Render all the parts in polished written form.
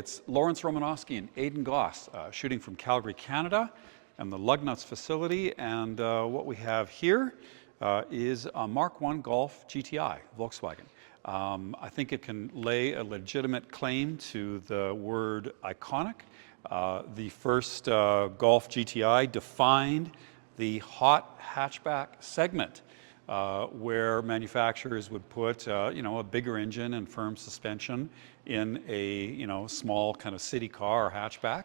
it's Lawrence Romanosky and Aidan Goss shooting from Calgary, Canada, and the Lugnuts facility. And what we have here is a Mk1 Golf GTI, Volkswagen. I think it can lay a legitimate claim to the word iconic. The first Golf GTI defined the hot hatchback segment, where manufacturers would put, a bigger engine and firm suspension in a, small kind of city car or hatchback.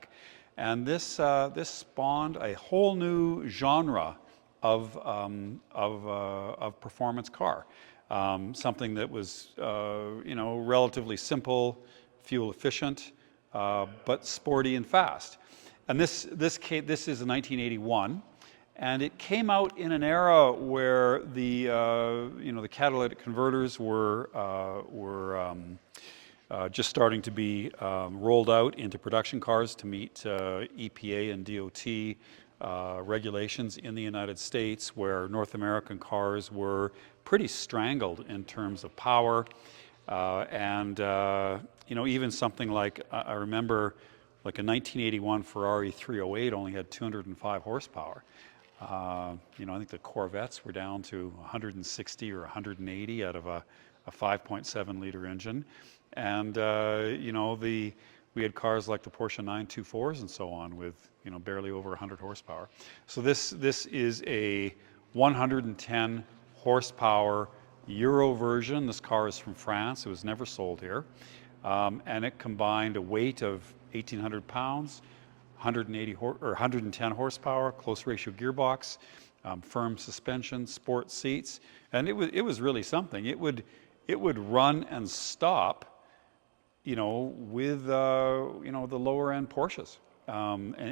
And this spawned a whole new genre of performance car. Something that was, relatively simple, fuel efficient, but sporty and fast. And this is 1981. And it came out in an era where the catalytic converters were just starting to be rolled out into production cars to meet EPA and DOT regulations in the United States, where North American cars were pretty strangled in terms of power. Even something like, I remember like a 1981 Ferrari 308 only had 205 horsepower. I think the Corvettes were down to 160 or 180 out of a 5.7 liter engine. And, we had cars like the Porsche 924s and so on with, barely over 100 horsepower. So this is a 110 horsepower Euro version. This car is from France. It was never sold here. And it combined a weight of 1,800 pounds, 110 horsepower, close ratio gearbox, firm suspension, sport seats, and it was really something. It would run and stop, with the lower end Porsches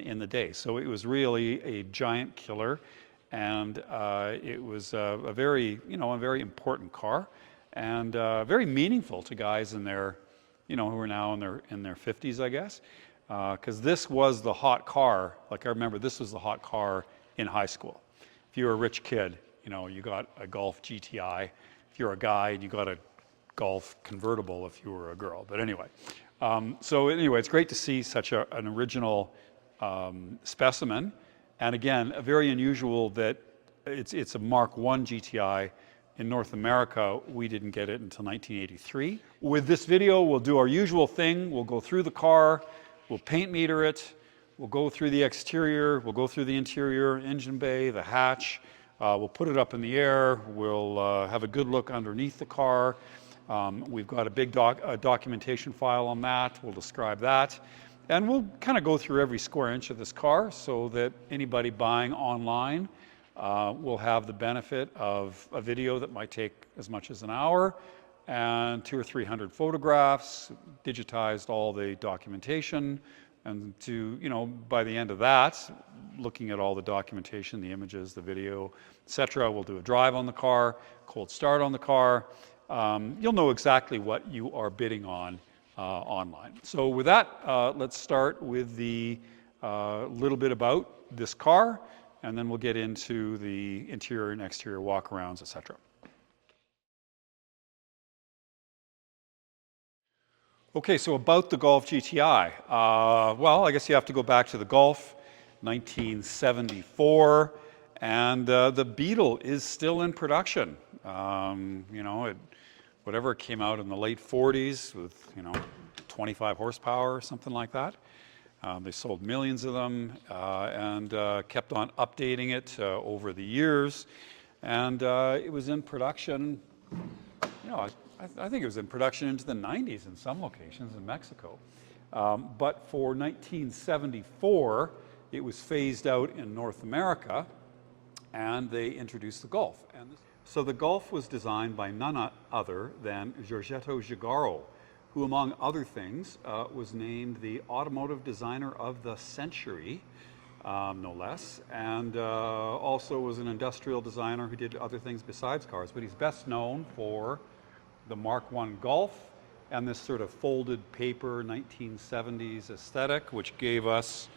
in the day. So it was really a giant killer, and it was a very important car, and very meaningful to guys in their, who are now in their 50s, I guess. Because this was the hot car. Like I remember, this was the hot car in high school. If you were a rich kid, you got a Golf GTI. If you're a guy, you got a Golf convertible if you were a girl. But anyway, it's great to see such an original specimen. And again, very unusual that it's a Mk1 GTI. In North America, we didn't get it until 1983. With this video, we'll do our usual thing. We'll go through the car. We'll paint meter it, we'll go through the exterior, we'll go through the interior, engine bay, the hatch, we'll put it up in the air, we'll have a good look underneath the car. We've got a big documentation file on that, we'll describe that. And we'll kind of go through every square inch of this car so that anybody buying online will have the benefit of a video that might take as much as an hour, and 200 or 300 photographs, digitized all the documentation, and by the end of that, looking at all the documentation, the images, the video, etc., we'll do a drive on the car, cold start on the car. You'll know exactly what you are bidding on online. So with that, let's start with the little bit about this car, and then we'll get into the interior and exterior walkarounds, etc. Okay, so about the Golf GTI. Well, I guess you have to go back to the Golf, 1974, and the Beetle is still in production. Whatever it came out in the late 40s with, 25 horsepower or something like that. They sold millions of them and kept on updating it over the years. And it was in production, I think it was in production into the 90s in some locations in Mexico. But for 1974, it was phased out in North America, and they introduced the Golf. So the Golf was designed by none other than Giorgetto Giugiaro, who, among other things, was named the Automotive Designer of the Century, no less, and also was an industrial designer who did other things besides cars. But he's best known for the Mk1 Golf and this sort of folded paper 1970s aesthetic, which gave us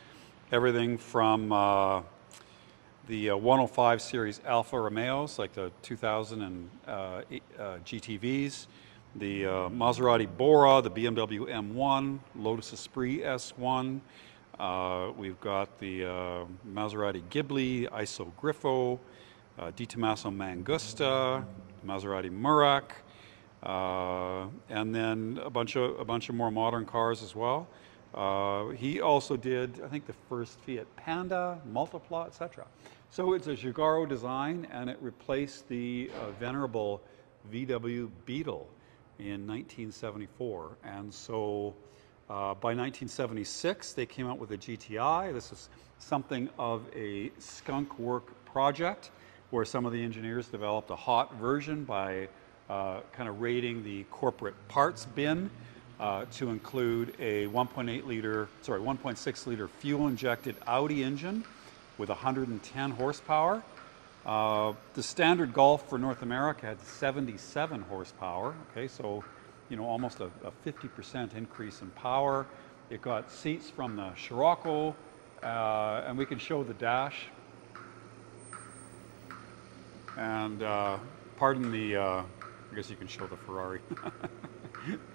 everything from the 105 series Alfa Romeos, like the 2000 GTVs, the Maserati Bora, the BMW M1, Lotus Esprit S1. We've got the Maserati Ghibli, Iso Griffo, Di Tommaso Mangusta, Maserati Murak, and then a bunch of more modern cars as well. He also did, I think, the first Fiat Panda, Multipla, etc. So it's a Giugiaro design, and it replaced the venerable VW Beetle in 1974. And so by 1976, they came out with a GTI. This is something of a skunk work project where some of the engineers developed a hot version by kind of raiding the corporate parts bin to include a 1.6 liter fuel injected Audi engine with 110 horsepower. The standard Golf for North America had 77 horsepower. Okay, so almost a 50% increase in power. It got seats from the Scirocco, and we can show the dash. And pardon the, I guess you can show the Ferrari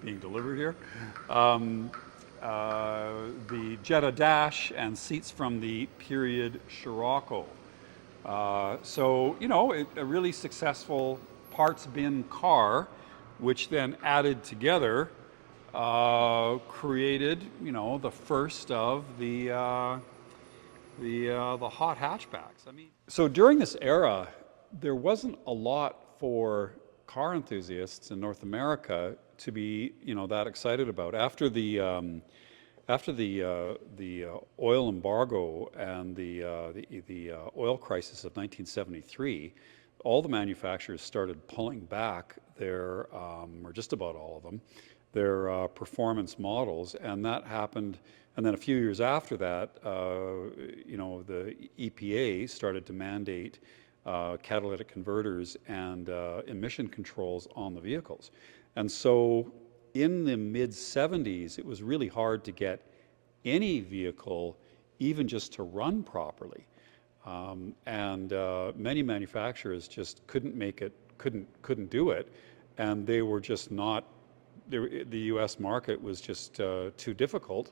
being delivered here. The Jetta dash and seats from the period Scirocco. So, a really successful parts bin car, which then added together created, the first of the hot hatchbacks. So during this era, there wasn't a lot for car enthusiasts in North America to be, that excited about. After the oil embargo and the oil crisis of 1973, all the manufacturers started pulling back their, or just about all of them, their performance models, and that happened. And then a few years after that, the EPA started to mandate catalytic converters and emission controls on the vehicles. And so in the mid-70s, it was really hard to get any vehicle even just to run properly. And many manufacturers just couldn't make it, couldn't do it, and they were just not, the US market was just too difficult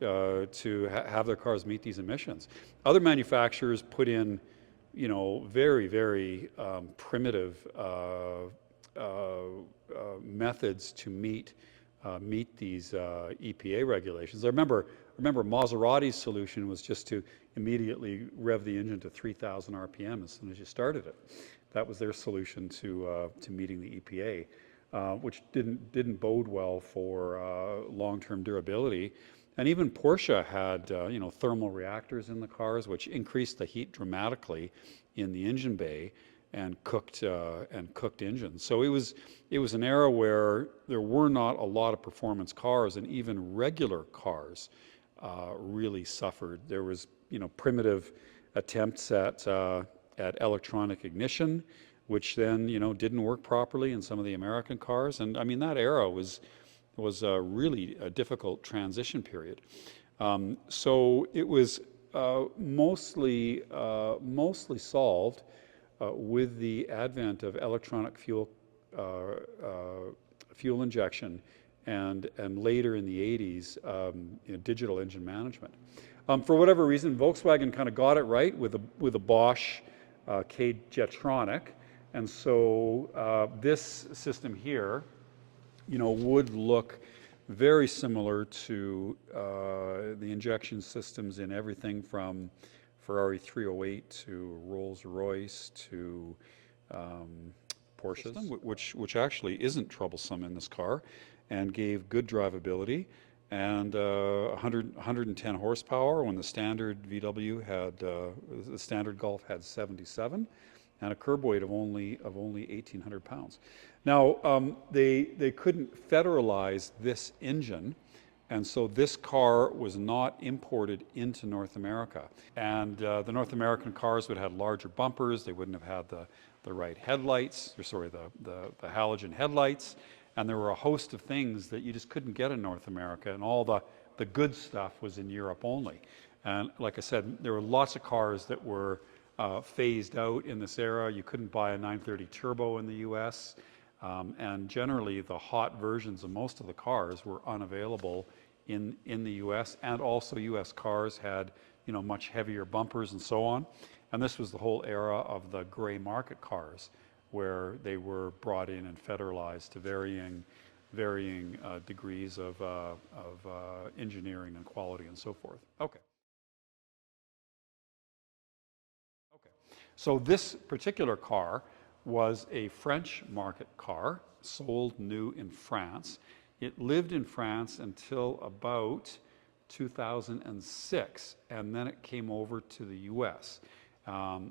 to have their cars meet these emissions. Other manufacturers put in very, very primitive methods to meet these EPA regulations. I remember Maserati's solution was just to immediately rev the engine to 3,000 RPM as soon as you started it. That was their solution to meeting the EPA, which didn't bode well for long-term durability. And even Porsche had thermal reactors in the cars, which increased the heat dramatically in the engine bay and cooked engines. So it was an era where there were not a lot of performance cars, and even regular cars really suffered. There was primitive attempts at electronic ignition, which then didn't work properly in some of the American cars. And that era was really a difficult transition period. So it was mostly solved with the advent of electronic fuel injection, and later in the 80s, digital engine management. For whatever reason, Volkswagen kind of got it right with a Bosch K-Jetronic, and so this system here, would look very similar to the injection systems in everything from Ferrari 308 to Rolls-Royce to Porsche, which actually isn't troublesome in this car, and gave good drivability and 110 horsepower when the standard VW had the standard Golf had 77, and a curb weight of only 1,800 pounds. Now they couldn't federalize this engine, and so this car was not imported into North America. And the North American cars would have had larger bumpers. They wouldn't have had the right headlights, or sorry, the halogen headlights. And there were a host of things that you just couldn't get in North America, and all the good stuff was in Europe only. And like I said, there were lots of cars that were phased out in this era. You couldn't buy a 930 turbo in the US. And generally, the hot versions of most of the cars were unavailable in the U.S., and also U.S. cars had, you know, much heavier bumpers and so on. And this was the whole era of the gray market cars, where they were brought in and federalized to varying degrees of engineering and quality and so forth. Okay. So this particular car was a French market car, sold new in France. It lived in France until about 2006, and then it came over to the US.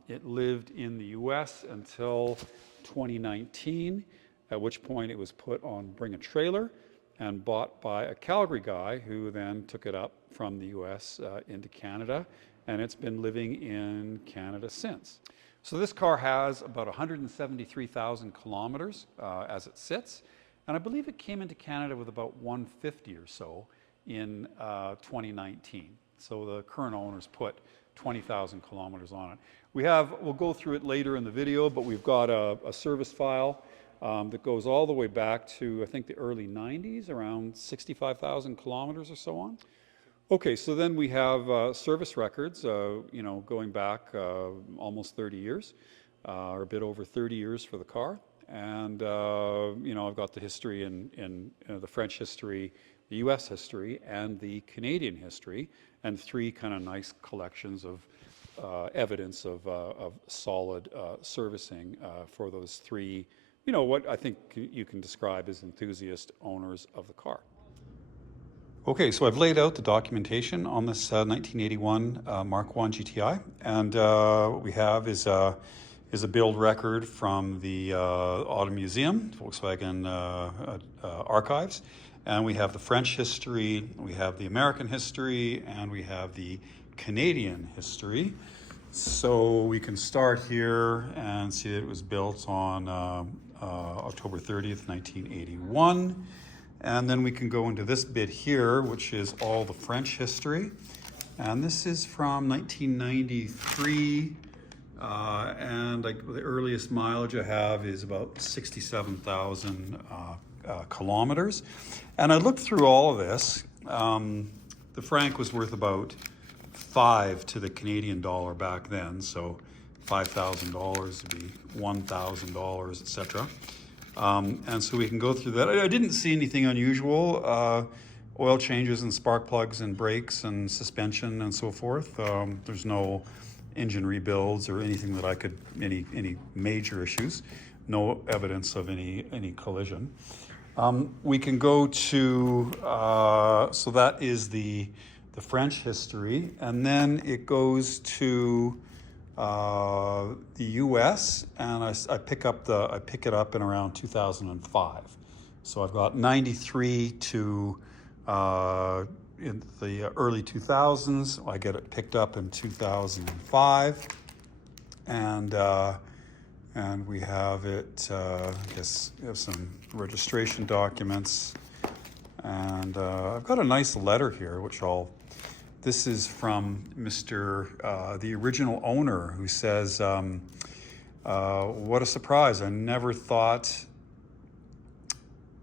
It lived in the US until 2019, at which point it was put on Bring a Trailer and bought by a Calgary guy who then took it up from the US into Canada, and it's been living in Canada since. So this car has about 173,000 kilometers as it sits, and I believe it came into Canada with about 150 or so in 2019. So the current owners put 20,000 kilometers on it. We'll go through it later in the video, but we've got a service file that goes all the way back to, I think, the early 90s, around 65,000 kilometers or so on. Okay, so then we have service records, you know, going back almost 30 years, or a bit over 30 years for the car. And, you know, I've got the history in the French history, the US history, and the Canadian history, and three kind of nice collections of evidence of solid servicing for those three, you know, what I think you can describe as enthusiast owners of the car. Okay, so I've laid out the documentation on this 1981 Mk1 GTI, and what we have is a build record from the Auto Museum, Volkswagen archives, and we have the French history, we have the American history, and we have the Canadian history. So we can start here and see that it was built on October 30th, 1981. And then we can go into this bit here, which is all the French history. And this is from 1993. And the earliest mileage I have is about 67,000 kilometers. And I looked through all of this. The franc was worth about 5 to the Canadian dollar back then. So $5,000 would be $1,000, etc. And so we can go through that. I didn't see anything unusual. Oil changes and spark plugs and brakes and suspension and so forth. There's no engine rebuilds or anything that I could, any major issues. No evidence of any collision. We can go to, so that is the French history, and then it goes to the U.S. and I pick it up in around 2005. So I've got 93 to in the early 2000s. I get it picked up in 2005, and we have it. I guess we have some registration documents, and I've got a nice letter here, which this is from the original owner, who says, what a surprise. I never thought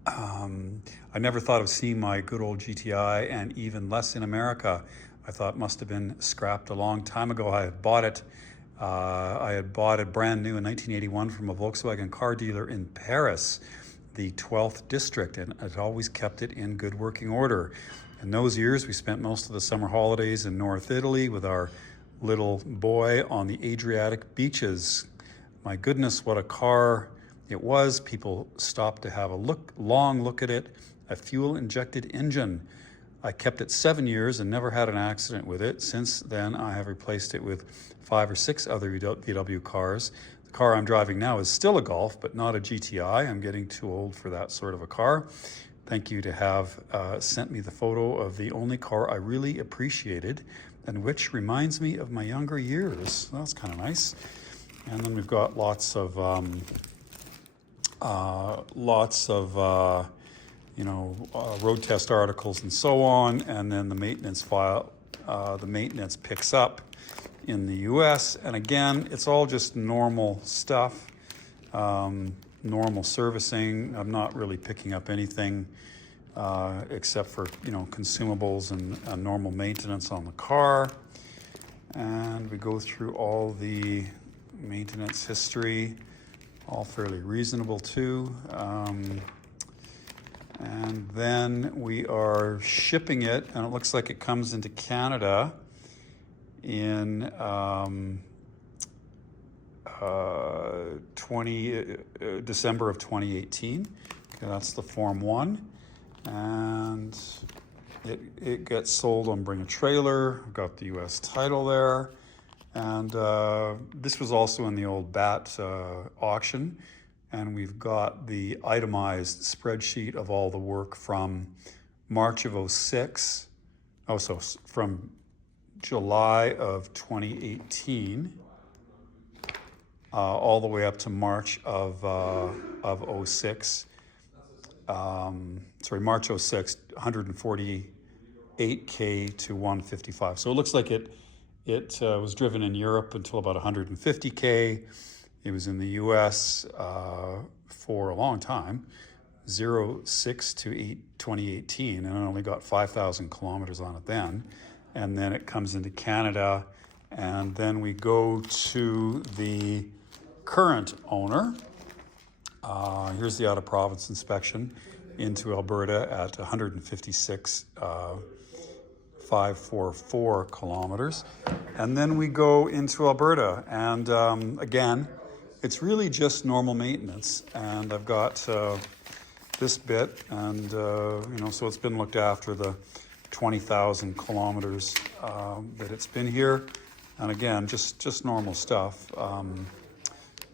of seeing my good old GTI, and even less in America. I thought it must have been scrapped a long time ago. I had bought it brand new in 1981 from a Volkswagen car dealer in Paris, the 12th district, and I'd always kept it in good working order. In those years, we spent most of the summer holidays in North Italy with our little boy on the Adriatic beaches. My goodness, what a car it was. People stopped to have a long look at it. A fuel-injected engine. I kept it 7 years and never had an accident with it. Since then, I have replaced it with 5 or 6 other VW cars. The car I'm driving now is still a Golf, but not a GTI. I'm getting too old for that sort of a car. Thank you to have sent me the photo of the only car I really appreciated, and which reminds me of my younger years. That's kind of nice. And then we've got lots of road test articles and so on, and then the maintenance file. The maintenance picks up in the U.S., and again, it's all just normal stuff. normal servicing. I'm not really picking up anything except for, consumables and normal maintenance on the car. And we go through all the maintenance history, all fairly reasonable too. And then we are shipping it, and it looks like it comes into Canada in December of 2018. Okay, that's the Form 1. And it gets sold on Bring a Trailer. I've got the US title there. And this was also in the old BAT auction. And we've got the itemized spreadsheet of all the work from March of 06. Oh, so from July of 2018 all the way up to March of 06. March 06, 148K to 155. So it looks like it was driven in Europe until about 150K. It was in the US for a long time, 06 to 2018, and I only got 5,000 kilometers on it then. And then it comes into Canada, and then we go to the current owner. Here's the out-of-province inspection into Alberta at 156,544 kilometers. And then we go into Alberta, and again, it's really just normal maintenance. And I've got this bit, and so it's been looked after the 20,000 kilometers that it's been here. And again, just normal stuff.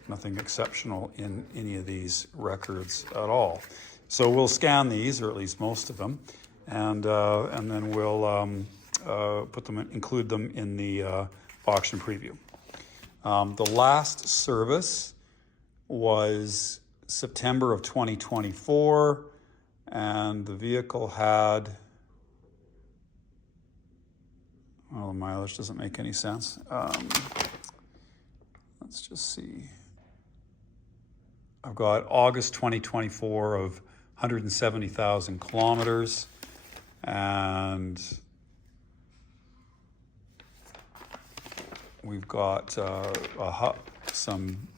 Nothing exceptional in any of these records at all. So we'll scan these, or at least most of them, and then we'll include them in the auction preview. The last service was September of 2024, and the vehicle had, well, the mileage doesn't make any sense. Let's just see. I've got August 2024 of 170,000 kilometers, and we've got some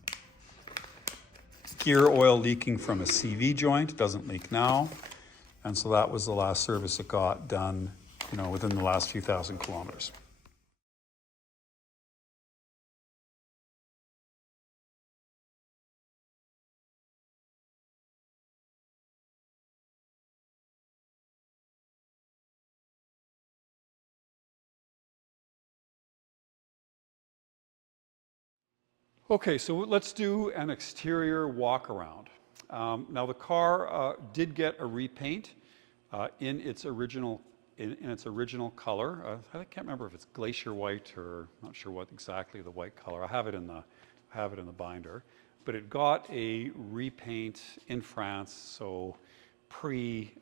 gear oil leaking from a CV joint. It doesn't leak now, and so that was the last service it got done, within the last few thousand kilometers. Okay, so let's do an exterior walk around. Now the car did get a repaint in its original color. I can't remember if it's glacier white or not sure what exactly the white color. I have it in the binder, but it got a repaint in France, so pre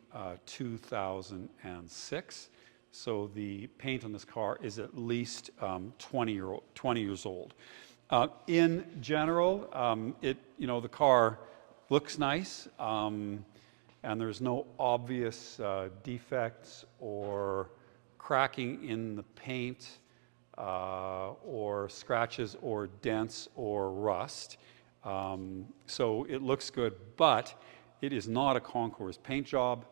2006. So the paint on this car is at least 20 years old. In general, the car looks nice, and there's no obvious defects or cracking in the paint, or scratches or dents or rust. So it looks good, but it is not a Concours paint job.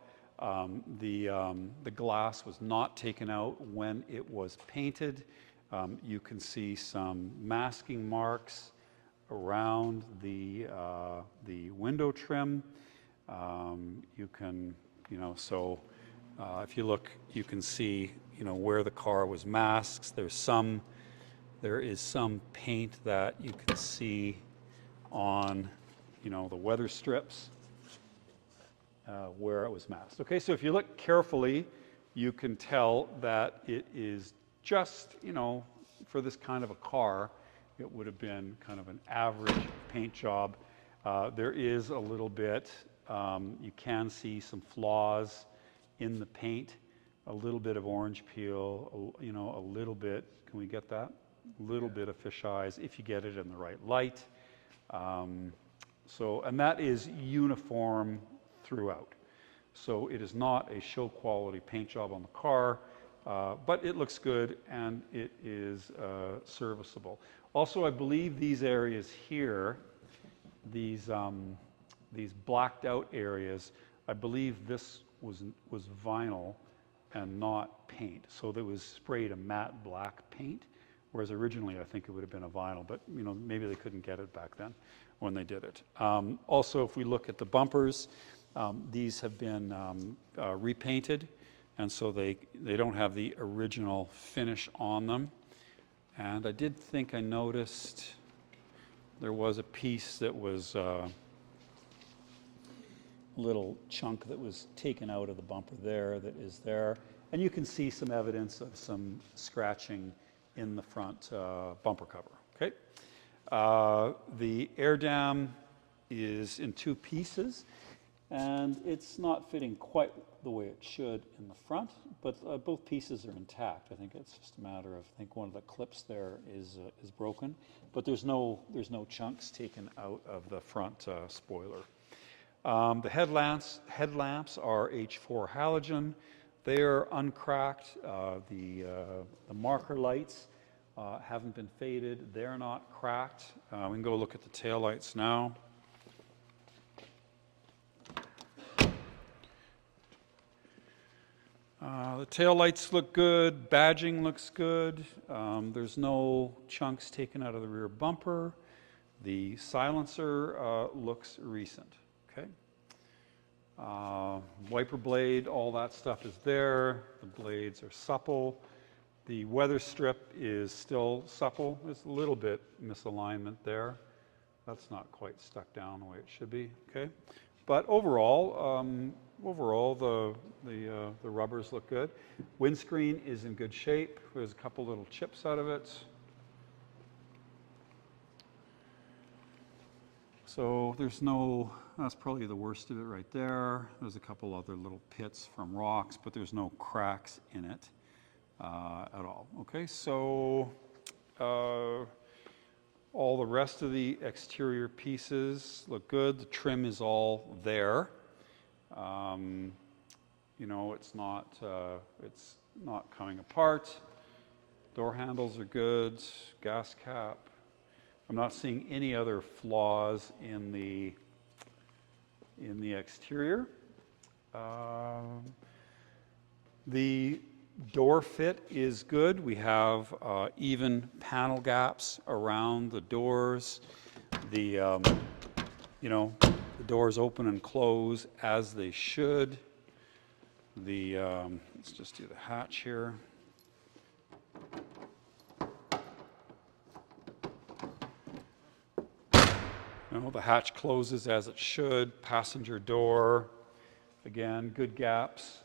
The glass was not taken out when it was painted. You can see some masking marks around the window trim. You can, if you look, you can see, where the car was masked. There is some paint that you can see on, the weather strips where it was masked. Okay, so if you look carefully, you can tell that it is just, for this kind of a car, it would have been kind of an average paint job. There is a little bit, you can see some flaws in the paint, a little bit of orange peel, a little bit, can we get that? A little bit of fish eyes if you get it in the right light. So, and that is uniform throughout. So it is not a show quality paint job on the car, but it looks good and it is serviceable. Also, I believe these areas here, these blacked out areas, I believe this was vinyl and not paint. So there was sprayed a matte black paint, whereas originally I think it would have been a vinyl, but you know, maybe they couldn't get it back then when they did it. Also, if we look at the bumpers, these have been repainted, and so they don't have the original finish on them. And I did think I noticed there was a piece that was a little chunk that was taken out of the bumper there that is there. And you can see some evidence of some scratching in the front bumper cover, okay? The air dam is in two pieces, and it's not fitting quite the way it should in the front, but both pieces are intact. I think it's just a matter of, I think one of the clips there is broken, but there's no chunks taken out of the front spoiler. The headlamps are H4 halogen. They are uncracked. The marker lights haven't been faded. They're not cracked. We can go look at the taillights now. The taillights look good. Badging looks good. There's no chunks taken out of the rear bumper. The silencer looks recent. Okay. Wiper blade, all that stuff is there. The blades are supple. The weather strip is still supple. There's a little bit misalignment there. That's not quite stuck down the way it should be. Okay. But overall, the rubbers look good. Windscreen is in good shape. There's a couple little chips out of it. So there's no, that's probably the worst of it right there. There's a couple other little pits from rocks, but there's no cracks in it at all. Okay, so all the rest of the exterior pieces look good. The trim is all there. You know, it's not coming apart. Door handles are good. Gas cap. I'm not seeing any other flaws in the exterior. The door fit is good. We have even panel gaps around the doors. The the doors open and close as they should. Let's just do the hatch here. The hatch closes as it should. Passenger door, again, good gaps.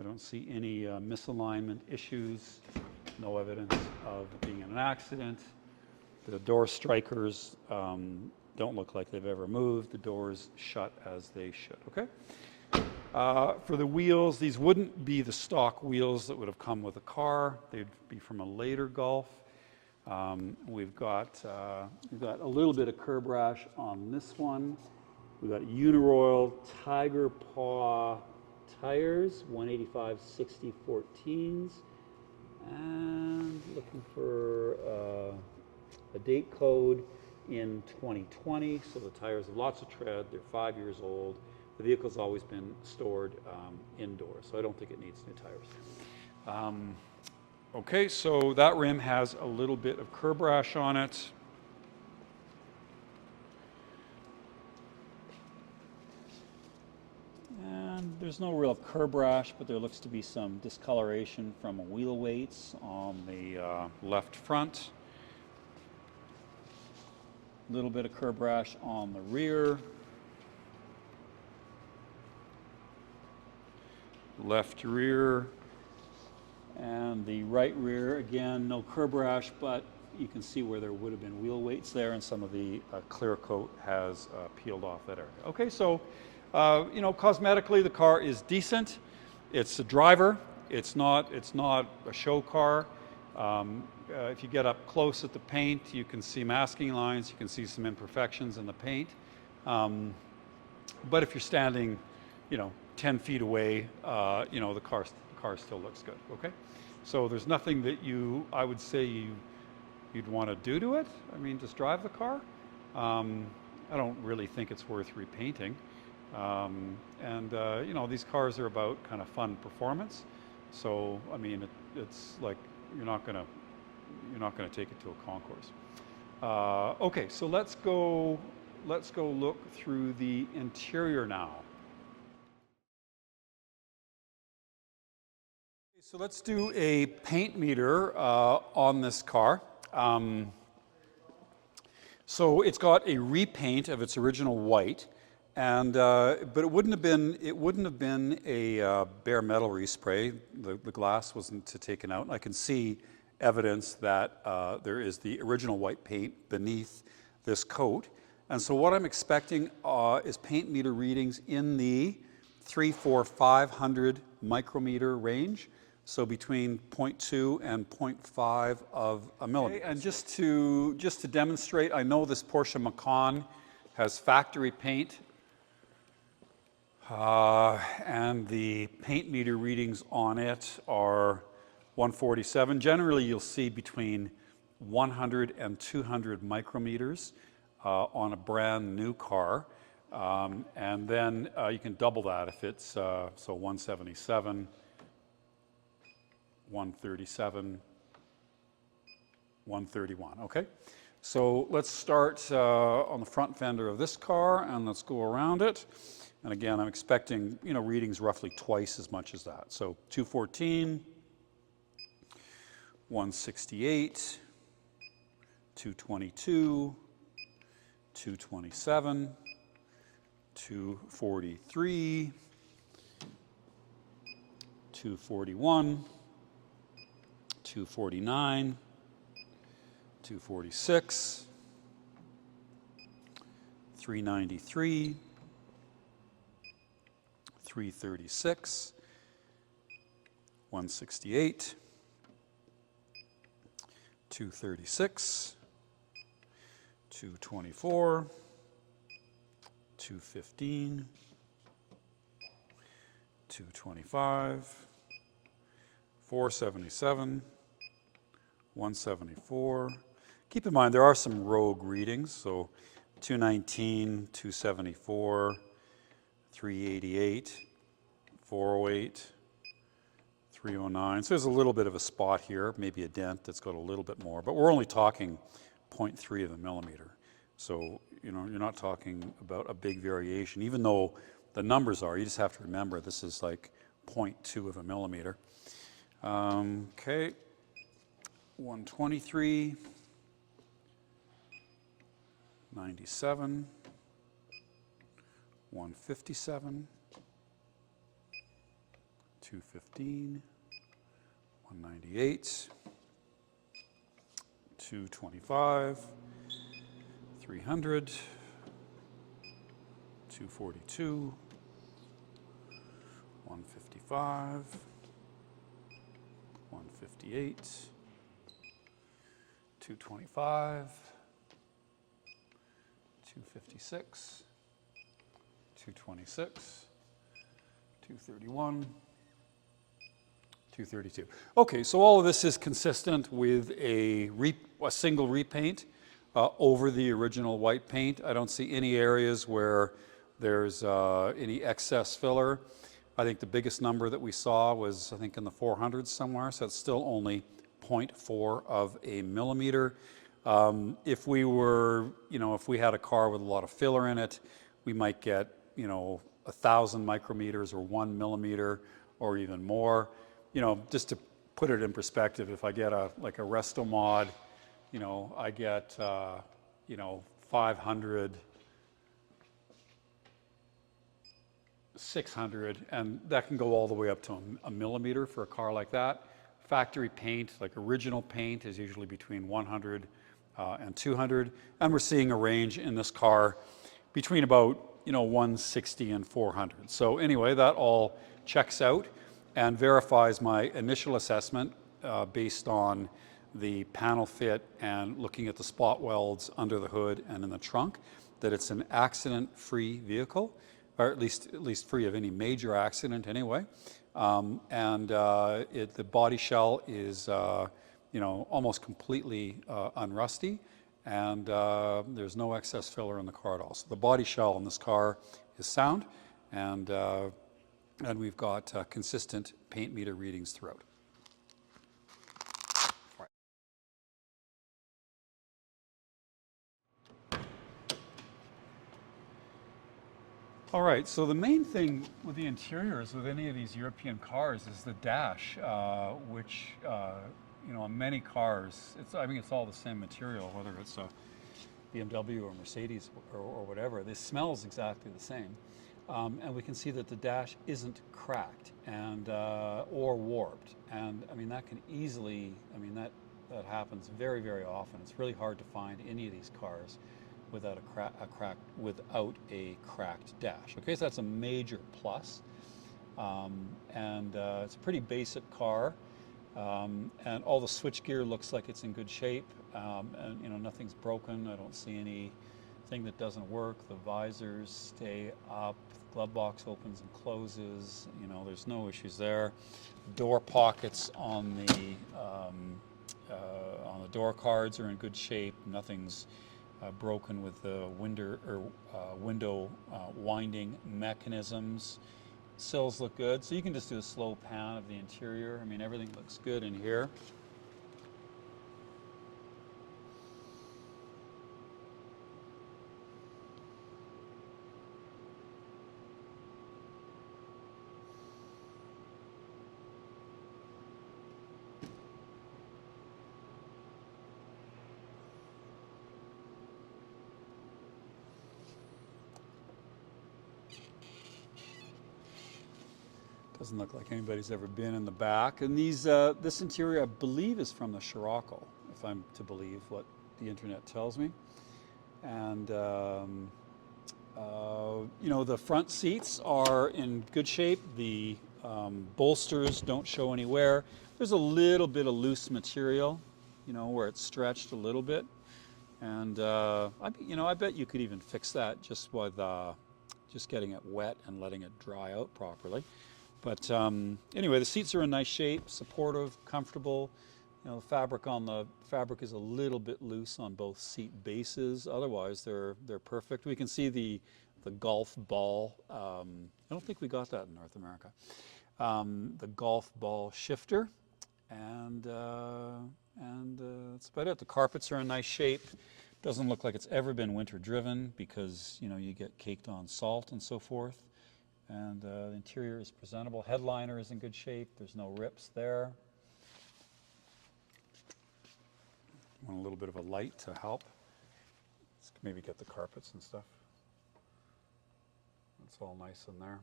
I don't see any misalignment issues. No evidence of being in an accident. The door strikers don't look like they've ever moved. The doors shut as they should, okay? For the wheels, these wouldn't be the stock wheels that would have come with the car. They'd be from a later Golf. We've got a little bit of curb rash on this one. We've got Uniroyal Tiger Paw tires, 185/60 14s, and looking for a date code in 2020. So the tires have lots of tread. They're 5 years old. The vehicle's always been stored indoors, so I don't think it needs new tires. Okay, so that rim has a little bit of curb rash on it. And there's no real curb rash, but there looks to be some discoloration from wheel weights on the left front. A little bit of curb rash on the rear. Left rear. And the right rear, again, no curb rash, but you can see where there would have been wheel weights there, and some of the clear coat has peeled off that area. Okay, so, cosmetically the car is decent. It's a driver. It's not a show car. If you get up close at the paint, you can see masking lines. You can see some imperfections in the paint. But if you're standing, 10 feet away, the car still looks good, okay? So there's nothing that I would say you'd want to do to it. I mean, just drive the car. I don't really think it's worth repainting. These cars are about kind of fun performance. So, I mean, it's like you're not gonna take it to a concourse. Okay, so let's go look through the interior now. So let's do a paint meter on this car. So it's got a repaint of its original white, but it wouldn't have been a bare metal respray. The glass wasn't taken out. I can see evidence that there is the original white paint beneath this coat. And so what I'm expecting is paint meter readings in the 300, 400, 500 micrometer range. So between 0.2 and 0.5 of a millimeter. Okay, and just to demonstrate, I know this Porsche Macan has factory paint, and the paint meter readings on it are 147. Generally, you'll see between 100 and 200 micrometers on a brand new car. And then you can double that if it's, so 177, 137, 131, okay? So let's start on the front fender of this car, and let's go around it. And again, I'm expecting, readings roughly twice as much as that. So 214, 168, 222, 227, 243, 241, 249, 246, 393, 336, 168, 236, 224, 215, 225, 477, 174. Keep in mind there are some rogue readings, so 219, 274, 388, 408, 309. So there's a little bit of a spot here, maybe a dent that's got a little bit more, but we're only talking 0.3 of a millimeter. So, you're not talking about a big variation, even though the numbers are. You just have to remember this is like 0.2 of a millimeter. Okay, 123, 97, 157, 215, 198, 225, 300, 242, 155, 158, 225, 256, 226, 231, 232. Okay, so all of this is consistent with a single repaint over the original white paint. I don't see any areas where there's any excess filler. I think the biggest number that we saw was, I think, in the 400s somewhere, so it's still only 0.4 of a millimeter. If we were, if we had a car with a lot of filler in it, we might get, 1,000 micrometers or 1 millimeter or even more. Just to put it in perspective, if I get a Resto Mod, I get, 500, 600, and that can go all the way up to a millimeter for a car like that. Factory paint, like original paint, is usually between 100 and 200, and we're seeing a range in this car between about 160 and 400. So anyway, that all checks out and verifies my initial assessment based on the panel fit and looking at the spot welds under the hood and in the trunk. that it's an accident-free vehicle, or at least free of any major accident anyway. The body shell is almost completely unrusty, and there's no excess filler in the car at all. So the body shell in this car is sound, and we've got consistent paint meter readings throughout. All right, so the main thing with the interiors with any of these European cars is the dash, which, on many cars, I mean, it's all the same material, whether it's a BMW or Mercedes or whatever. This smells exactly the same. And we can see that the dash isn't cracked and or warped. And I mean, that can easily, that happens very, very often. It's really hard to find any of these cars without a cracked dash. Okay, so that's a major plus. It's a pretty basic car. And all the switchgear looks like it's in good shape. Nothing's broken. I don't see anything that doesn't work. The visors stay up. The glove box opens and closes. There's no issues there. Door pockets on the door cards are in good shape. Nothing's broken with the window winding mechanisms. Sills look good. So you can just do a slow pan of the interior. I mean, everything looks good in here. Doesn't look like anybody's ever been in the back. And this interior, I believe, is from the Scirocco, if I'm to believe what the internet tells me. And the front seats are in good shape. The bolsters don't show any wear. There's a little bit of loose material, where it's stretched a little bit. And I bet you could even fix that just with just getting it wet and letting it dry out properly. But anyway, the seats are in nice shape, supportive, comfortable. The fabric is a little bit loose on both seat bases. Otherwise, they're perfect. We can see the golf ball. I don't think we got that in North America. The golf ball shifter, and that's about it. The carpets are in nice shape. Doesn't look like it's ever been winter driven because you get caked on salt and so forth. And the interior is presentable. Headliner is in good shape. There's no rips there. Want a little bit of a light to help. Let's maybe get the carpets and stuff. It's all nice in there.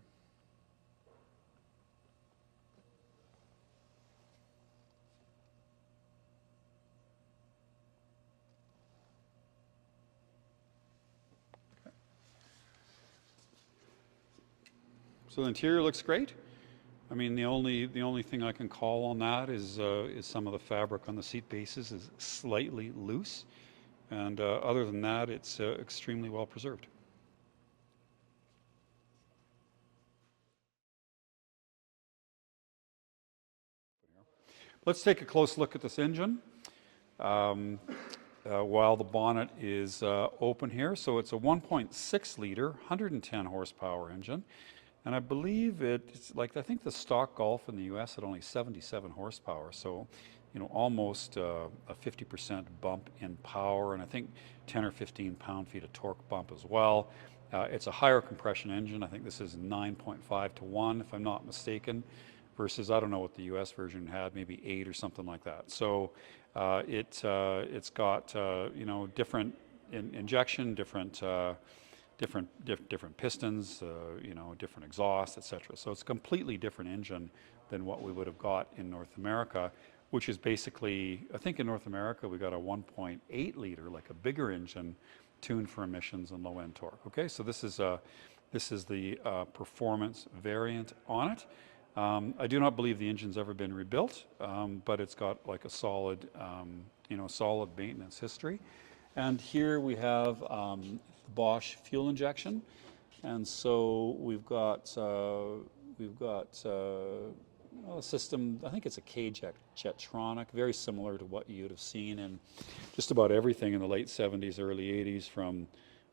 So the interior looks great. I mean, the only thing I can call on that is some of the fabric on the seat bases is slightly loose, and other than that, it's extremely well preserved. Let's take a close look at this engine while the bonnet is open here. So it's a 1.6 liter, 110 horsepower engine. And I believe I think the stock Golf in the US had only 77 horsepower. So, almost a 50% bump in power, and I think 10 or 15 pound-feet of torque bump as well. It's a higher compression engine. I think this is 9.5 to 1, if I'm not mistaken, versus I don't know what the US version had, maybe 8 or something like that. So it's got different injection, different pistons, different exhaust, etc. So it's a completely different engine than what we would have got in North America, which is basically, I think in North America we got a 1.8 liter, like a bigger engine, tuned for emissions and low end torque. Okay, so this is the performance variant on it. I do not believe the engine's ever been rebuilt, but it's got like a solid, solid maintenance history. And here we have the Bosch fuel injection, and so we've got a system. I think it's a K-Jetronic, very similar to what you'd have seen in just about everything in the late 70s, early 80s, from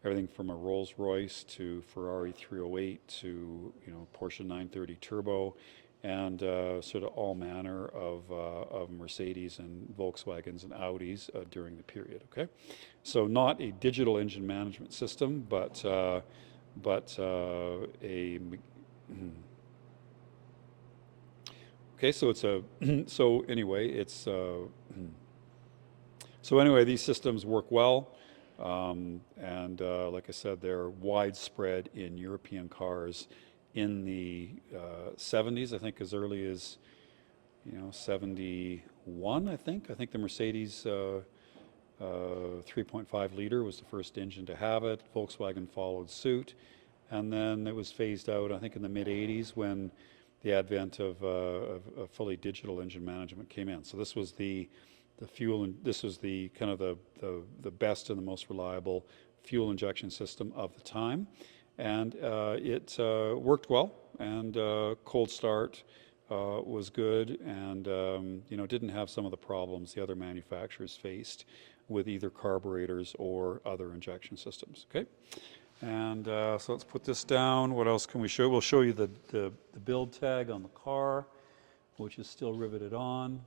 everything from a Rolls-Royce to Ferrari 308 to Porsche 930 Turbo, and sort of all manner of Mercedes and Volkswagens and Audis during the period. Okay, so not a digital engine management system, but a okay. So it's a so anyway it's so anyway these systems work well, and like I said, they're widespread in European cars in the 70s, I think as early as 71. I think the Mercedes 3.5 liter was the first engine to have it. Volkswagen followed suit, and then it was phased out, I think, in the mid 80s when the advent of fully digital engine management came in. So this was the fuel, and this was the kind of the best and the most reliable fuel injection system of the time. And it worked well, and cold start was good, and didn't have some of the problems the other manufacturers faced with either carburetors or other injection systems. Okay, and so let's put this down. What else can we show? We'll show you the build tag on the car, which is still riveted on.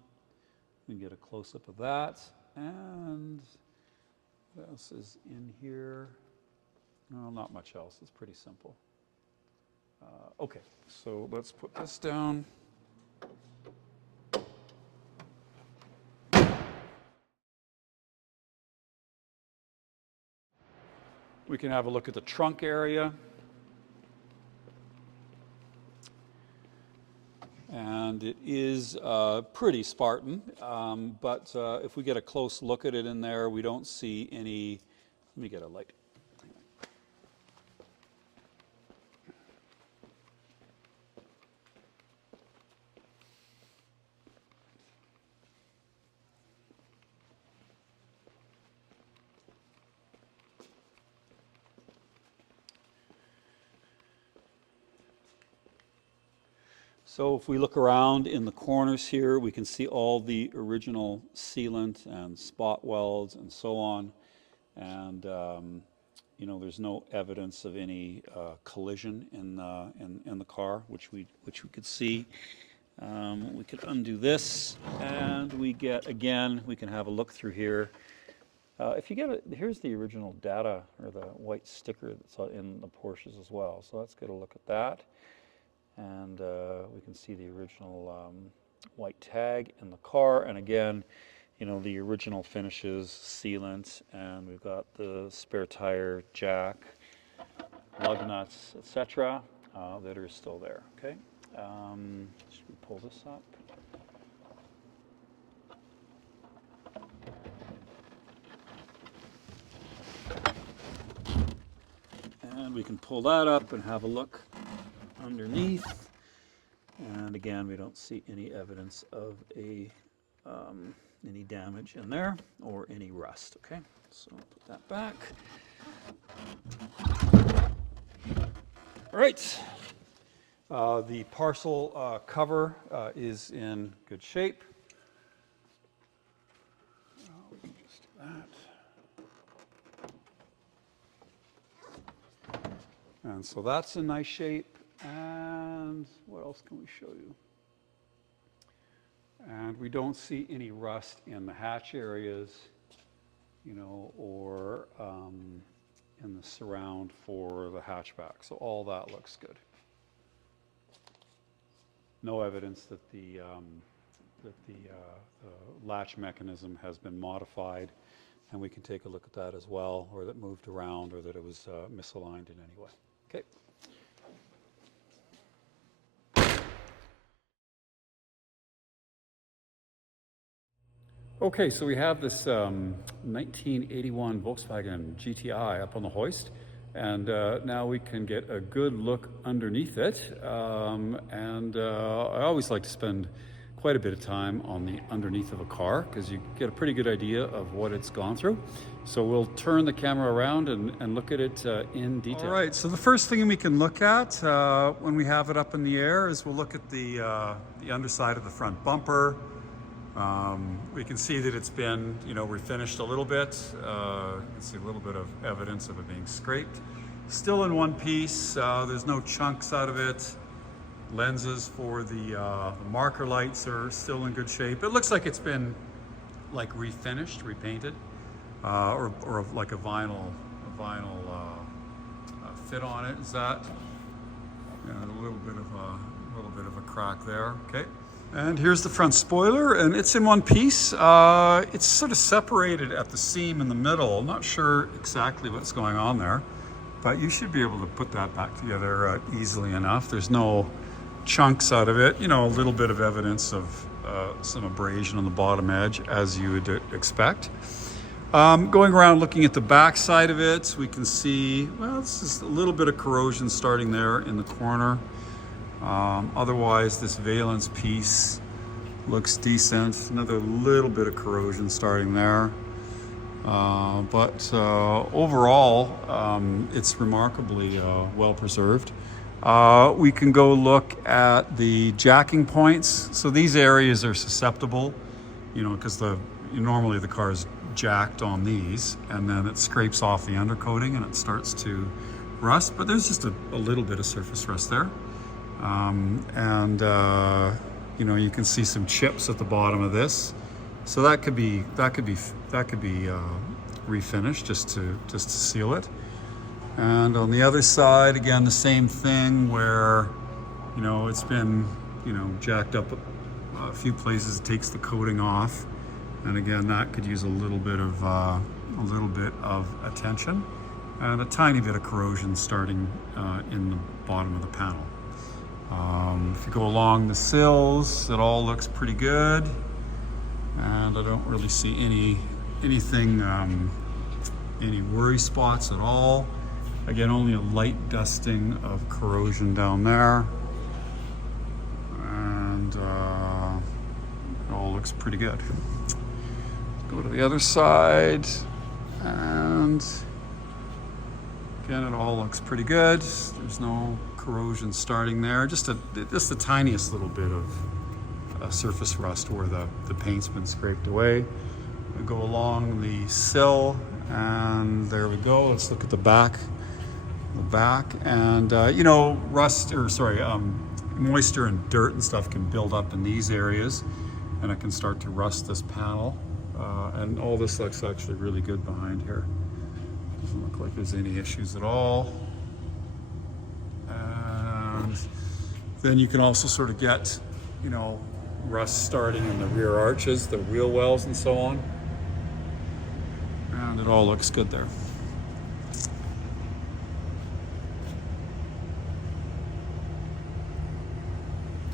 We can get a close-up of that. And what else is in here? No, not much else. It's pretty simple. Okay, so let's put this down. We can have a look at the trunk area. And it is pretty Spartan, but if we get a close look at it in there, we don't see any. Let me get a light. So if we look around in the corners here, we can see all the original sealant and spot welds and so on. And there's no evidence of any collision in the car, which we could see. We could undo this, and we get, again, we can have a look through here. If you get here's the original data, or the white sticker that's in the Porsches as well. So let's get a look at that. And we can see the original white tag in the car, and again, the original finishes, sealant, and we've got the spare tire jack, lug nuts, etc., that are still there. Okay, should we pull this up? And we can pull that up and have a look underneath, and again, we don't see any evidence of any damage in there or any rust. Okay, so I'll put that back. All right, the parcel cover is in good shape. Just do that. And so that's in nice shape. And what else can we show you? And we don't see any rust in the hatch areas, or in the surround for the hatchback. So all that looks good. No evidence that the latch mechanism has been modified, and we can take a look at that as well, or that moved around, or that it was misaligned in any way. Okay. Okay, so we have this 1981 Volkswagen GTI up on the hoist, and now we can get a good look underneath it. I always like to spend quite a bit of time on the underneath of a car because you get a pretty good idea of what it's gone through. So we'll turn the camera around and look at it in detail. All right, so the first thing we can look at when we have it up in the air is we'll look at the underside of the front bumper. We can see that it's been, refinished a little bit. You can see a little bit of evidence of it being scraped. Still in one piece, there's no chunks out of it. Lenses for the marker lights are still in good shape. It looks like it's been like refinished, repainted, or like a vinyl fit on it. Is that? Yeah, a little bit of a crack there. Okay. And here's the front spoiler, and it's in one piece. It's sort of separated at the seam in the middle. I'm not sure exactly what's going on there, but you should be able to put that back together easily enough. There's no chunks out of it. A little bit of evidence of some abrasion on the bottom edge, as you would expect. Going around looking at the back side of it, we can see, well, this is a little bit of corrosion starting there in the corner. Otherwise, this valence piece looks decent. Another little bit of corrosion starting there. But overall, it's remarkably well preserved. We can go look at the jacking points. So these areas are susceptible, because normally the car is jacked on these, and then it scrapes off the undercoating and it starts to rust. But there's just a little bit of surface rust there. You can see some chips at the bottom of this, so that could be refinished just to seal it. And on the other side, again, the same thing where it's been jacked up a few places. It takes the coating off, and again, that could use a little bit of attention, and a tiny bit of corrosion starting in the bottom of the panel. If you go along the sills, it all looks pretty good, and I don't really see any worry spots at all. Again, only a light dusting of corrosion down there, and it all looks pretty good. Go to the other side, and again, it all looks pretty good. There's no corrosion starting there, just the tiniest little bit of surface rust where the paint's been scraped away. We go along the sill, and there we go. Let's look at the back. And moisture and dirt and stuff can build up in these areas, and it can start to rust this panel. And all this looks actually really good behind here. Doesn't look like there's any issues at all. And then you can also sort of get, rust starting in the rear arches, the wheel wells and so on. And it all looks good there.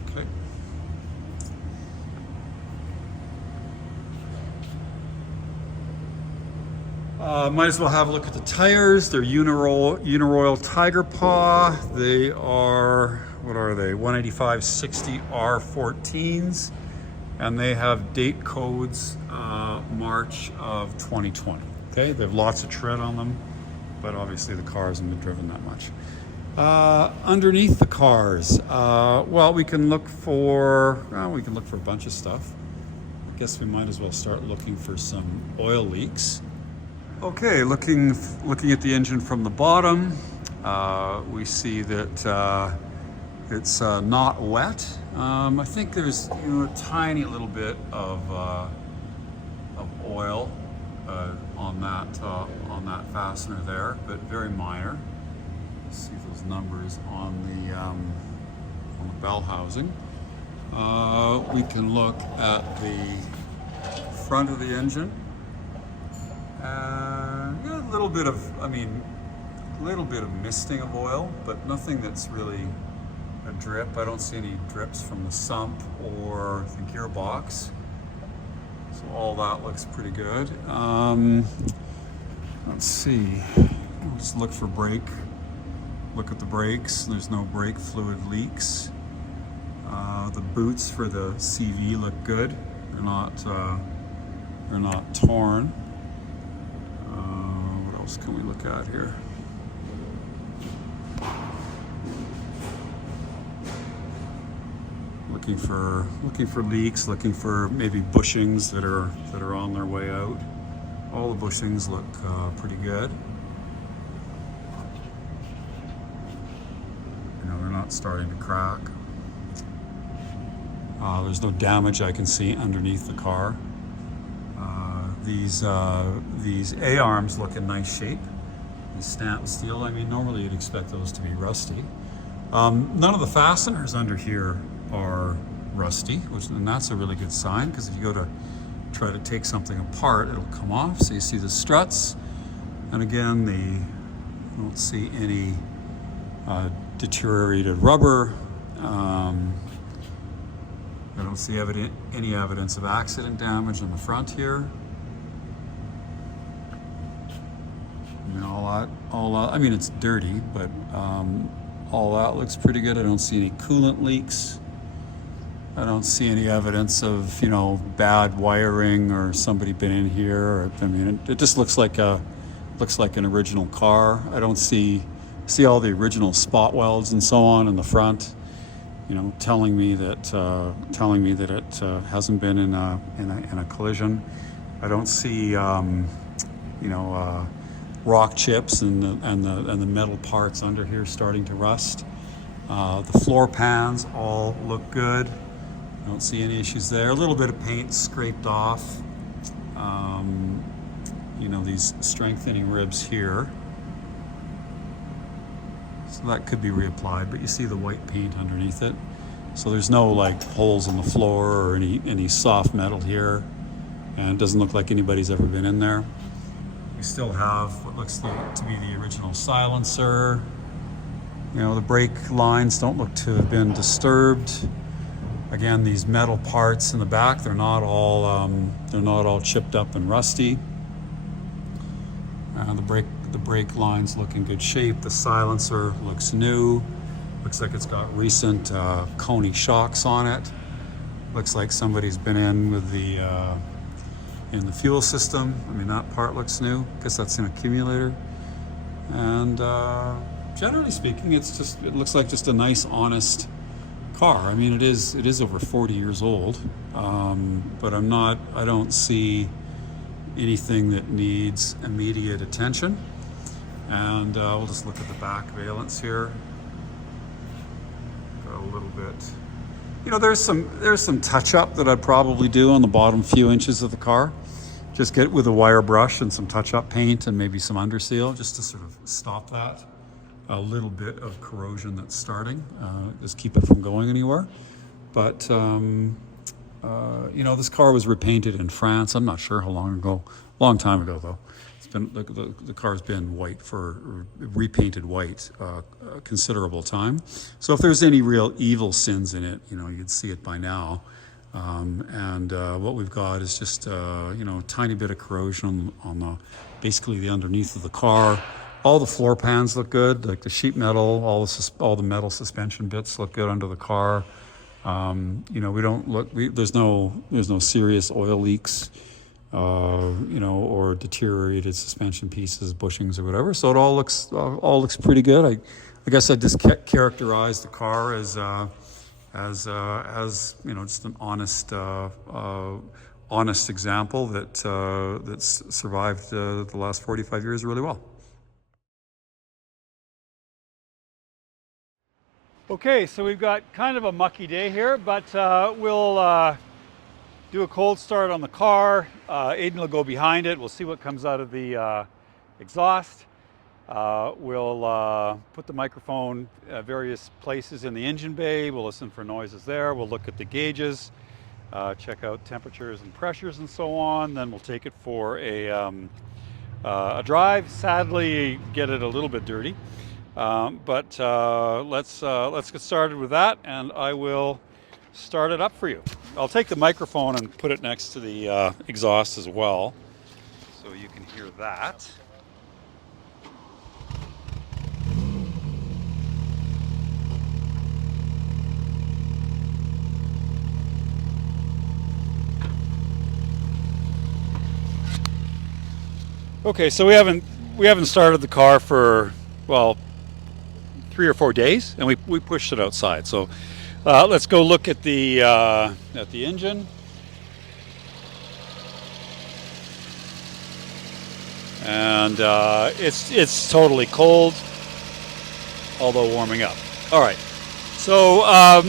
Okay. Might as well have a look at the tires. They're Uniroyal Tiger Paw. They are, what are they? 185/60 R14s, and they have date codes March of 2020. Okay, they have lots of tread on them, but obviously the car hasn't been driven that much. Underneath the cars, well, we can look for a bunch of stuff. I guess we might as well start looking for some oil leaks. Okay, looking at the engine from the bottom, we see that it's not wet. I think there's a tiny little bit of oil on that fastener there, but very minor. Let's see those numbers on the bell housing. We can look at the front of the engine. A little bit of misting of oil, but nothing that's really a drip. I don't see any drips from the sump or the gearbox. So all that looks pretty good. Let's see. We'll just look for brake. Look at the brakes. There's no brake fluid leaks. The boots for the CV look good. They're not torn. What else can we look at here? Looking for leaks, looking for maybe bushings that are on their way out. All the bushings look pretty good. You know, they're not starting to crack. There's no damage I can see underneath the car. These A-arms look in nice shape. These stamped steel, I mean, normally you'd expect those to be rusty. None of the fasteners under here are rusty, and that's a really good sign, because if you go to try to take something apart, it'll come off. So you see the struts, and again, I don't see any deteriorated rubber. I don't see any evidence of accident damage on the front here. I mean, all that, I mean, it's dirty, but all that looks pretty good. I don't see any coolant leaks. I don't see any evidence of, you know, bad wiring or somebody been in here. Or, I mean, it just looks like an original car. I don't see all the original spot welds and so on in the front, you know, telling me that it hasn't been in a collision. I don't see rock chips and the metal parts under here starting to rust. The floor pans all look good. I don't see any issues there. A little bit of paint scraped off. These strengthening ribs here. So that could be reapplied, but you see the white paint underneath it. So there's no like holes in the floor or any soft metal here. And it doesn't look like anybody's ever been in there. We still have what looks to be the original silencer. You know, the brake lines don't look to have been disturbed. Again, these metal parts in the back, they're not all chipped up and rusty. The brake lines look in good shape. The silencer looks new. Looks like it's got recent Coney shocks on it. Looks like somebody's been in with in the fuel system. I mean, that part looks new. I guess that's an accumulator. And generally speaking, it looks like just a nice, honest car. I mean, it is over 40 years old, but I don't see anything that needs immediate attention. And we'll just look at the back valence here. Got a little bit, you know, there's some touch up that I'd probably do on the bottom few inches of the car. Just get with a wire brush and some touch up paint and maybe some underseal just to sort of stop that. A little bit of corrosion that's starting, just keep it from going anywhere. But this car was repainted in France. I'm not sure how long ago. Long time ago though. It's been the car's been repainted white a considerable time. So if there's any real evil sins in it, you know, you'd see it by now. What we've got is just tiny bit of corrosion on basically the underneath of the car. All the floor pans look good, like the sheet metal, all the metal suspension bits look good under the car. There's no serious oil leaks, or deteriorated suspension pieces, bushings or whatever. So it all looks pretty good. I guess I just characterize the car as just an honest example that's survived the last 45 years really well. Okay, so we've got kind of a mucky day here, but we'll do a cold start on the car. Aiden will go behind it. We'll see what comes out of the exhaust. We'll put the microphone at various places in the engine bay. We'll listen for noises there. We'll look at the gauges, check out temperatures and pressures and so on. Then we'll take it for a drive. Sadly, get it a little bit dirty. But let's get started with that, and I will start it up for you. I'll take the microphone and put it next to the exhaust as well, so you can hear that. Okay, so we haven't started the car for, well, 3 or 4 days, and we pushed it outside. So let's go look at the engine, and it's totally cold, although warming up. All right, so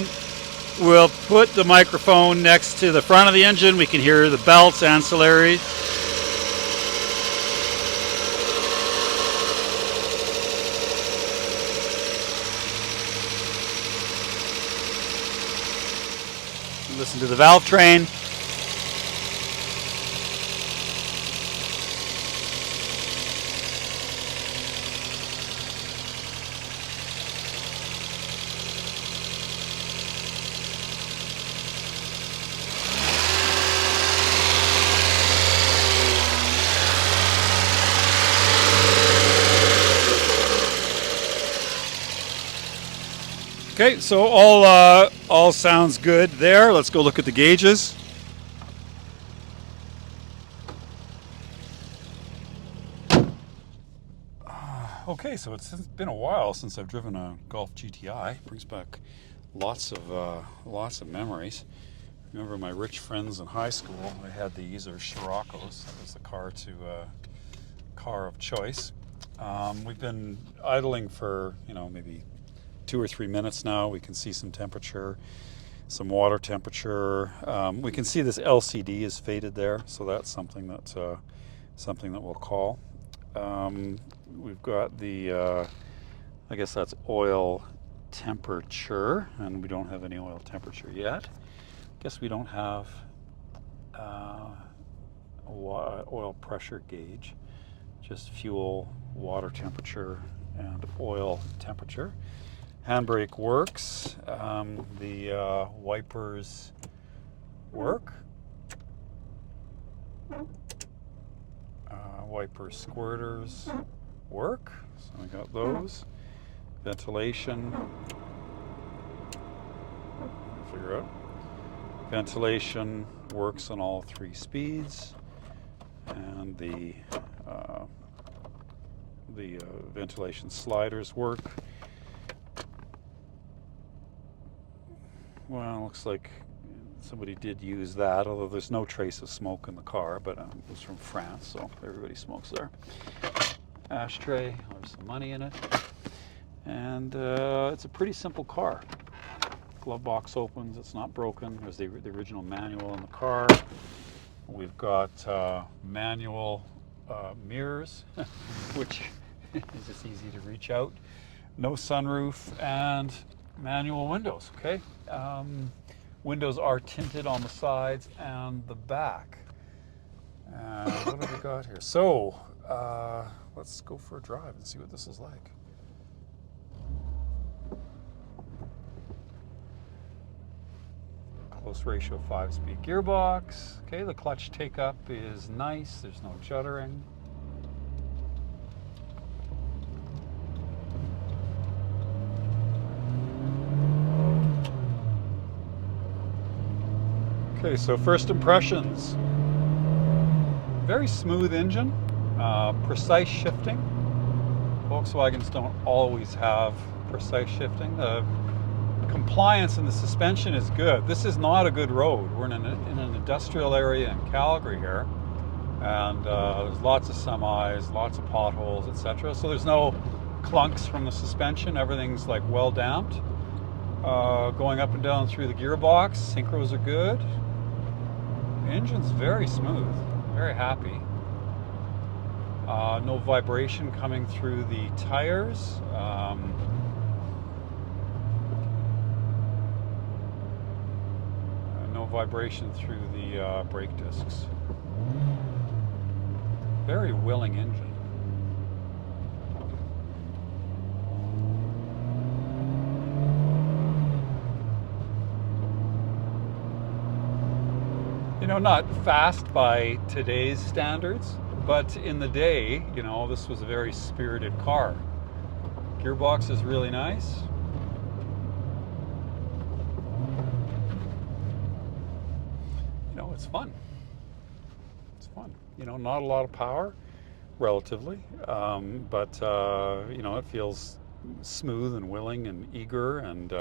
we'll put the microphone next to the front of the engine. We can hear the belts, ancillary. Listen to the valve train. Okay, so all sounds good there. Let's go look at the gauges. Okay, so it's been a while since I've driven a Golf GTI. Brings back lots of memories. Remember my rich friends in high school? I had these, or Scirocco's. That was the car of choice. We've been idling for maybe 2 or 3 minutes now. We can see some temperature, some water temperature. We can see this LCD is faded there, so that's something that we'll call. We've got the, I guess that's oil temperature, and we don't have any oil temperature yet. Guess we don't have oil pressure gauge, just fuel, water temperature, and oil temperature. Handbrake works. The wipers work. Wiper squirters work. So we got those. Ventilation. Figure out. Ventilation works on all 3 speeds, and the ventilation sliders work. Well, looks like somebody did use that, although there's no trace of smoke in the car, but it was from France, so everybody smokes there. Ashtray, there's some money in it. And it's a pretty simple car. Glove box opens, it's not broken. There's the original manual in the car. We've got manual mirrors, which is just easy to reach out. No sunroof, and manual windows, okay? Windows are tinted on the sides and the back. What have we got here? So, let's go for a drive and see what this is like. Close ratio 5-speed gearbox. Okay, the clutch take-up is nice. There's no juddering. Okay, so first impressions. Very smooth engine, precise shifting. Volkswagens don't always have precise shifting. The compliance in the suspension is good. This is not a good road. We're in an industrial area in Calgary here, and there's lots of semis, lots of potholes, etc. So there's no clunks from the suspension. Everything's like well damped. Going up and down through the gearbox, synchros are good. The engine's very smooth, very happy. No vibration coming through the tires. No vibration through the brake discs. Very willing engine. Not fast by today's standards, but in the day, this was a very spirited car. Gearbox is really nice. It's fun. It's fun. Not a lot of power. relatively, but you know, it feels smooth and willing and eager, and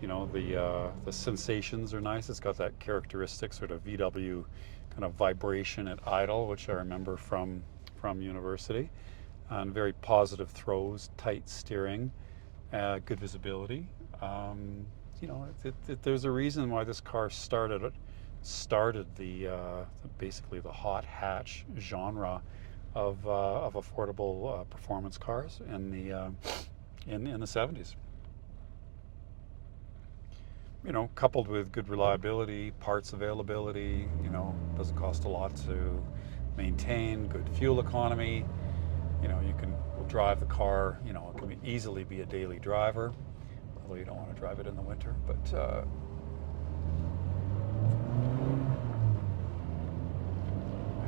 you know, the sensations are nice. It's got that characteristic sort of VW kind of vibration at idle, which I remember from university, and very positive throws, tight steering, good visibility. You know, there's a reason why this car started the basically the hot hatch genre of affordable performance cars in the 70s. You know, coupled with good reliability, parts availability. You know, doesn't cost a lot to maintain. Good fuel economy. You know, you can drive the car. You know, it can easily be a daily driver, although you don't want to drive it in the winter. But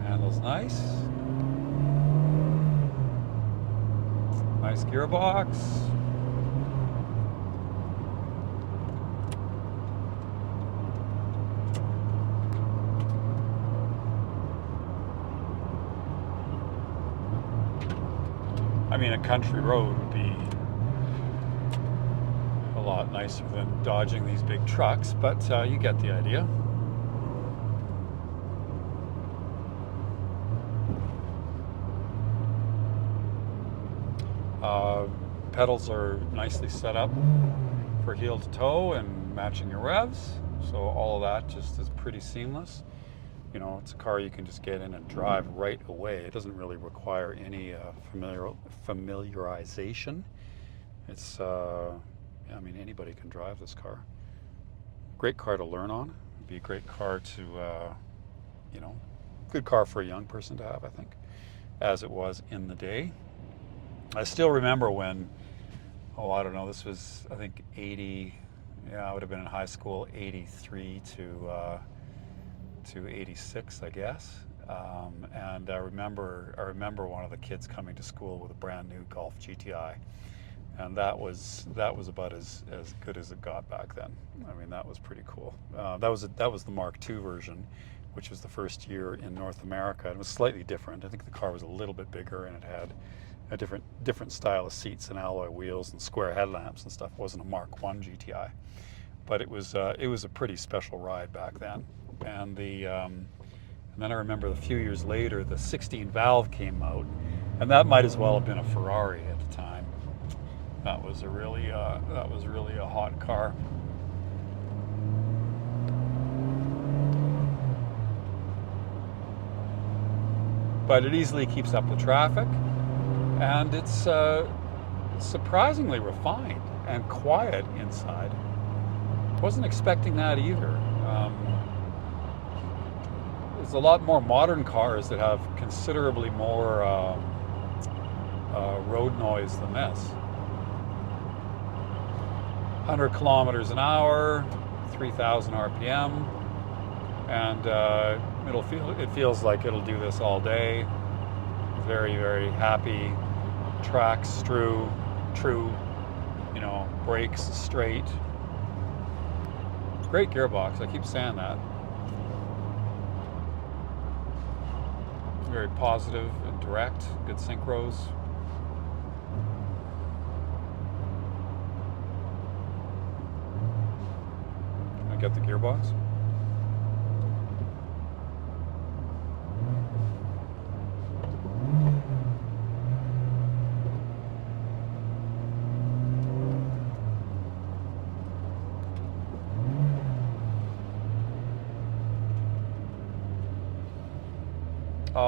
handles nice. Nice gearbox. I mean, a country road would be a lot nicer than dodging these big trucks, but you get the idea. Pedals are nicely set up for heel to toe and matching your revs, so all of that just is pretty seamless. You know, it's a car you can just get in and drive right away. It doesn't really require any familiarization. It's, I mean, anybody can drive this car. Great car to learn on. It'd be a great car to, you know, good car for a young person to have, I think, as it was in the day. I still remember when, oh, I don't know, this was, I think, 80, yeah, I would have been in high school, 83 to 86, I guess. And I remember one of the kids coming to school with a brand new Golf GTI, and that was about as good as it got back then. I mean, that was pretty cool. That was the Mark II version, which was the first year in North America. It was slightly different. I think the car was a little bit bigger, and it had a different style of seats and alloy wheels and square headlamps and stuff. It wasn't a Mark I GTI, but it was a pretty special ride back then. And then I remember a few years later, the 16 valve came out, and that might as well have been a Ferrari at the time. That was really a hot car. But it easily keeps up with traffic, and it's surprisingly refined and quiet inside. Wasn't expecting that either. There's a lot more modern cars that have considerably more road noise than this. 100 kilometers an hour, 3,000 RPM, and it feels like it'll do this all day. Very, very happy. Tracks true, you know, brakes straight. Great gearbox, I keep saying that. Very positive and direct, good synchros. Can I get the gearbox?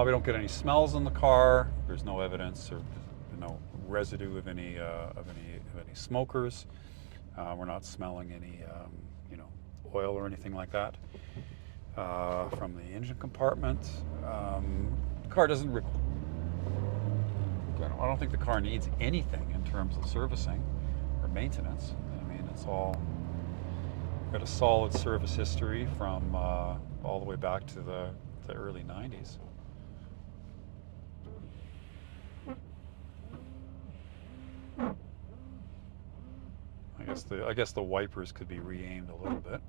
We don't get any smells in the car. There's no evidence or no residue of any smokers. We're not smelling any you know, oil or anything like that from the engine compartment. The car doesn't. I don't think the car needs anything in terms of servicing or maintenance. I mean, it's all got a solid service history from all the way back to the early 90s. I guess the wipers could be re-aimed a little bit.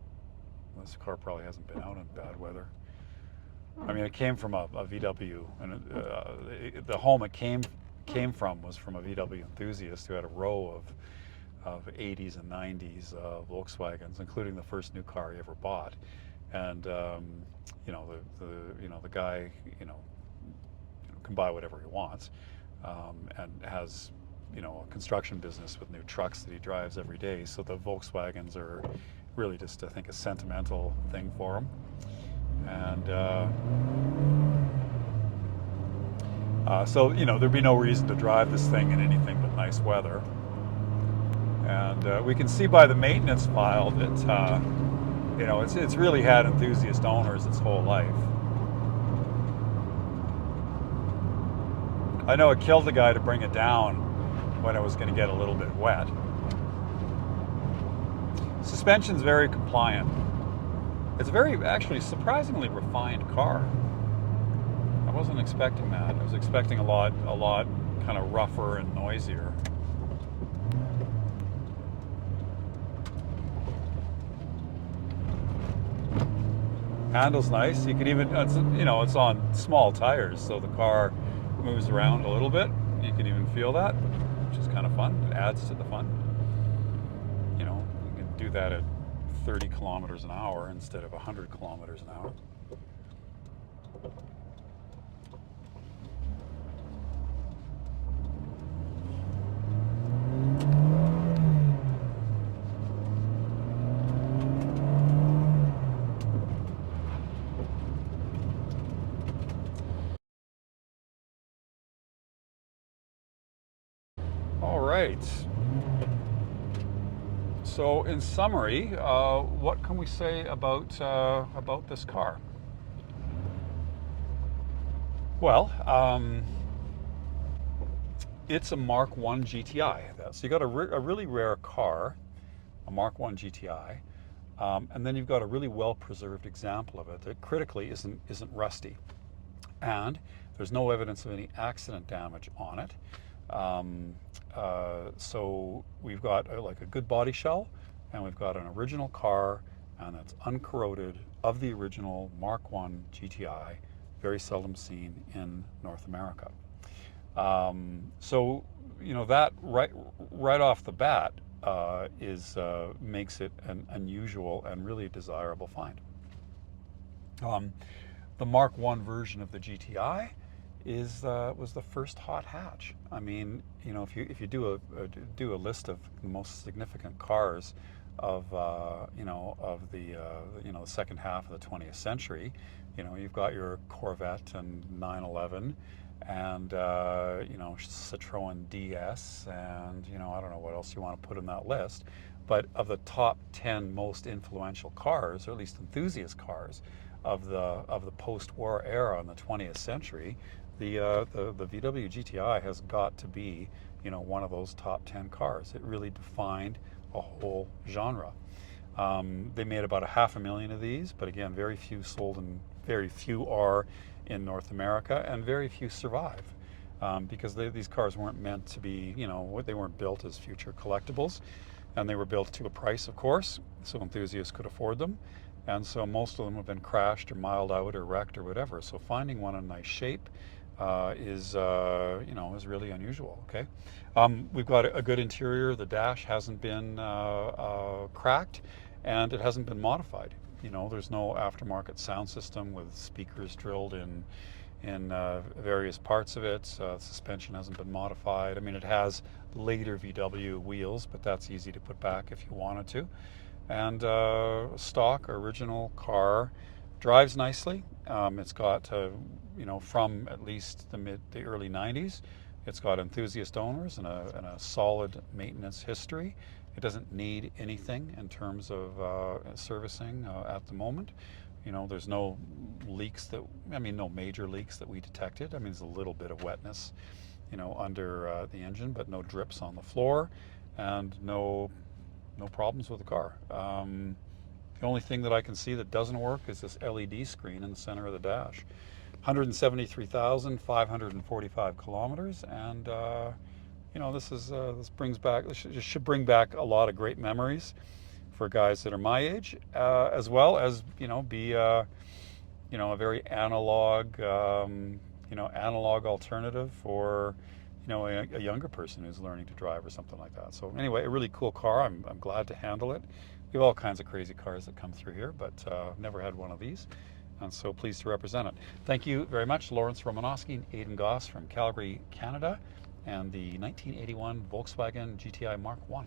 This car probably hasn't been out in bad weather. I mean, it came from a VW, and the home it came from was from a VW enthusiast who had a row of 80s and 90s Volkswagens, including the first new car he ever bought. And the guy can buy whatever he wants, and has a construction business with new trucks that he drives every day. So the Volkswagens are really just, I think, a sentimental thing for him. And so there'd be no reason to drive this thing in anything but nice weather. And we can see by the maintenance file that it's really had enthusiast owners its whole life. I know it killed the guy to bring it down when it was going to get a little bit wet. Suspension's very compliant. It's a very, actually, surprisingly refined car. I wasn't expecting that. I was expecting a lot kind of rougher and noisier. Handle's nice. You can even, it's on small tires, so the car moves around a little bit. You can even feel that, which is kind of fun. It adds to the fun. You can do that at 30 kilometers an hour instead of 100 kilometers an hour. All right. So, in summary, what can we say about this car? Well, it's a Mark 1 GTI. So you got a really rare car, a Mark 1 GTI, and then you've got a really well-preserved example of it that critically isn't rusty, and there's no evidence of any accident damage on it. So we've got like a good body shell, and we've got an original car, and that's uncorroded, of the original Mark 1 GTI, very seldom seen in North America. So that right off the bat makes it an unusual and really desirable find. The Mark 1 version of the GTI was the first hot hatch. I mean, if you do a list of the most significant cars of the second half of the 20th century, you've got your Corvette and 911, and Citroën DS, and I don't know what else you want to put in that list. But of the top 10 most influential cars, or at least enthusiast cars, of the post-war era in the 20th century, the VW GTI has got to be one of those top 10 cars. It really defined a whole genre. They made about 500,000 of these, but again, very few sold, and very few are in North America, and very few survive, because these cars weren't meant to be, they weren't built as future collectibles, and they were built to a price, of course, so enthusiasts could afford them. And so most of them have been crashed or miled out or wrecked or whatever. So finding one in nice shape is really unusual. Okay, we've got a good interior. The dash hasn't been cracked, and it hasn't been modified. There's no aftermarket sound system with speakers drilled in various parts of it. Suspension hasn't been modified. I mean, it has later VW wheels, but that's easy to put back if you wanted to. And stock original car, drives nicely. It's got from at least the early 90s, it's got enthusiast owners and a solid maintenance history. It doesn't need anything in terms of servicing at the moment. There's no leaks no major leaks that we detected. I mean, there's a little bit of wetness under the engine, but no drips on the floor, and no problems with the car. The only thing that I can see that doesn't work is this LED screen in the center of the dash. 173,545 kilometers, and this should bring back a lot of great memories for guys that are my age, as well as be you know, a very analog, you know, analog alternative for, you know, a younger person who's learning to drive or something like that. So anyway, a really cool car. I'm glad to handle it. We have all kinds of crazy cars that come through here, but never had one of these, and so pleased to represent it. Thank you very much, Lawrence Romanosky and Aidan Goss from Calgary, Canada, and the 1981 Volkswagen GTI Mark 1.